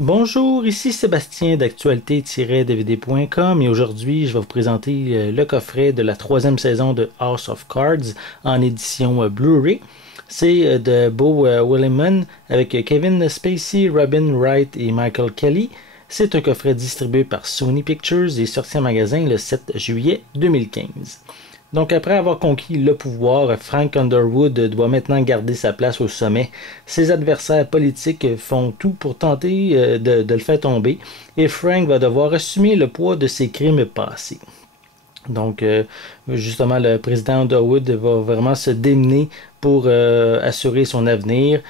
Bonjour, ici Sébastien d'actualité-dvd.com et aujourd'hui je vais vous présenter le coffret de la troisième saison de House of Cards en édition Blu-ray. C'est de Beau Willimon avec Kevin Spacey, Robin Wright et Michael Kelly. C'est un coffret distribué par Sony Pictures et sorti en magasin le 7 juillet 2015. Donc après avoir conquis le pouvoir, Frank Underwood doit maintenant garder sa place au sommet. Ses adversaires politiques font tout pour tenter de le faire tomber et Frank va devoir assumer le poids de ses crimes passés. Donc, justement, le président Underwood va vraiment se démener pour assurer son avenir.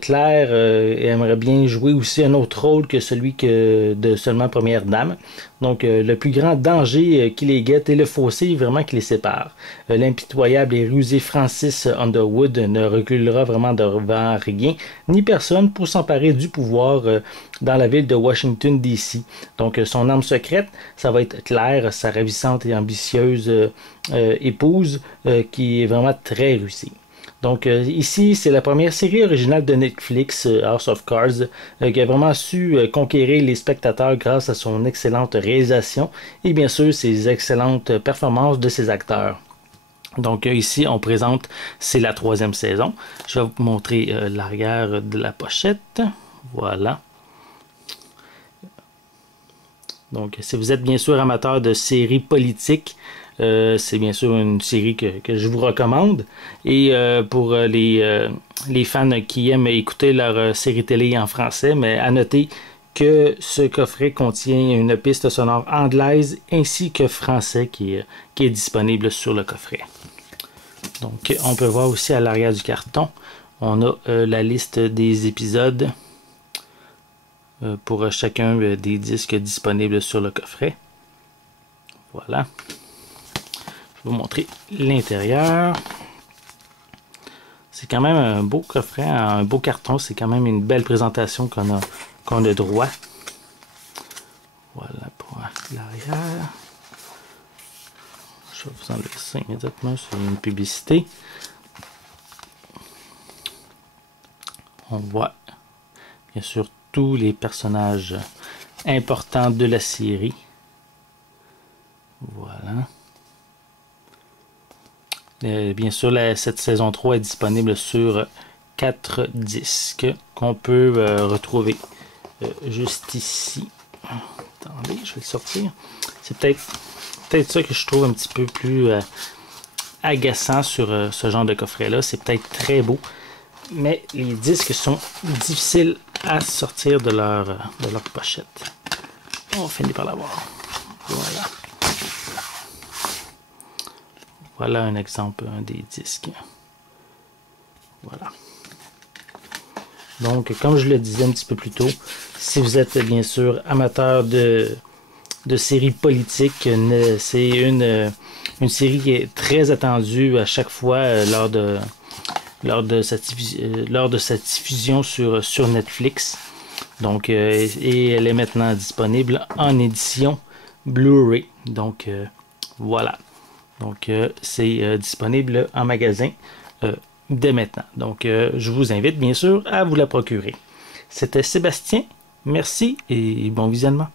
Claire aimerait bien jouer aussi un autre rôle que celui de seulement première dame. Donc, le plus grand danger qui les guette est le fossé vraiment qui les sépare. L'impitoyable et rusé Francis Underwood ne reculera vraiment devant rien, ni personne pour s'emparer du pouvoir dans la ville de Washington, D.C. Donc, son arme secrète, ça va être Claire, sa ravissante et ambitieuse épouse, qui est vraiment très rusée. Donc ici, c'est la première série originale de Netflix, House of Cards, qui a vraiment su conquérir les spectateurs grâce à son excellente réalisation et bien sûr ses excellentes performances de ses acteurs. Donc ici, on présente, c'est la troisième saison. Je vais vous montrer l'arrière de la pochette. Voilà. Donc si vous êtes bien sûr amateur de séries politiques, c'est bien sûr une série que je vous recommande. Et pour les fans qui aiment écouter leur série télé en français, mais à noter que ce coffret contient une piste sonore anglaise ainsi que français qui est disponible sur le coffret. Donc on peut voir aussi à l'arrière du carton, on a la liste des épisodes pour chacun des disques disponibles sur le coffret. Voilà. Je vais vous montrer l'intérieur. C'est quand même un beau coffret, un beau carton. C'est quand même une belle présentation qu'on a droit. Voilà pour l'arrière. Je vais vous enlever ça immédiatement. C'est une publicité. On voit bien sûr tous les personnages importants de la série. Voilà. Bien sûr, cette saison 3 est disponible sur 4 disques qu'on peut retrouver juste ici. Attendez, je vais le sortir. C'est peut-être ça que je trouve un petit peu plus agaçant sur ce genre de coffret-là. C'est peut-être très beau, mais les disques sont difficiles à sortir de leur pochette. On finit par l'avoir. Voilà. Voilà un exemple des disques. Voilà. Donc, comme je le disais un petit peu plus tôt, si vous êtes bien sûr amateur de séries politiques, c'est une série qui est très attendue à chaque fois lors de sa diffusion sur Netflix. Donc, et elle est maintenant disponible en édition Blu-ray. Donc, voilà. Donc, c'est disponible en magasin dès maintenant. Donc, je vous invite bien sûr à vous la procurer. C'était Sébastien. Merci et bon visionnement.